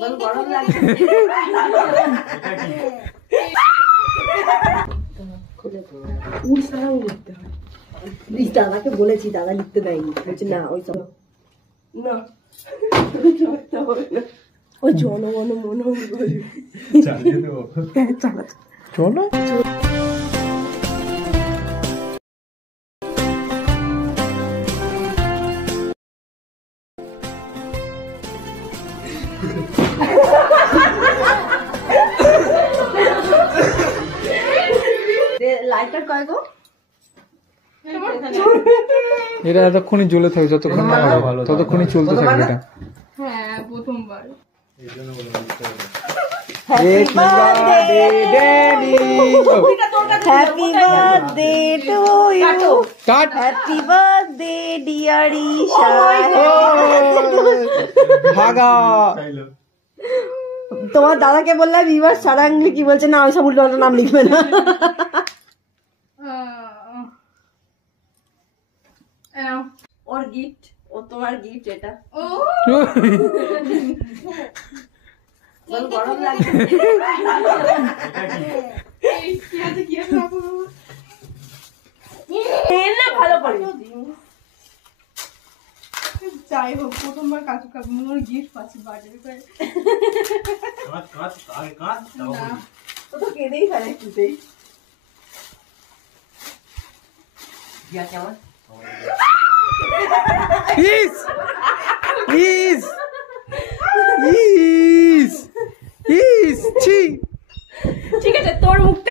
গরম লাগছে। দাদাকে বলেছি, দাদা লিখতে দেয়নি, বলছে না ওই সব না ওই জনগণ মনে চলো লাইটার কয় গো? এটা এতক্ষণই জ্বলে থাকে, যতক্ষণ না হবে ততক্ষণই চলতে থাকবে এটা। হ্যাঁ প্রথমবার। Happy birthday daddy, happy birthday to you, happy birthday dear Isha. ভাগা তোমার দাদাকে বললাম বিবার সারাঙ্গি, কি বলছে না ওইসব উল্টো নাম লিখবে না। ওর গিফট, ও তোমার গিফট এটা। গরম লাগছে। ভালো করে যাই হোক প্রথমবার কাজু কাকু মোর গিফট পাচ্ছি বার্থডে। ও তো কেঁদেই ফেলে কিছুতেই। ঠিক আছে তোর মুখটা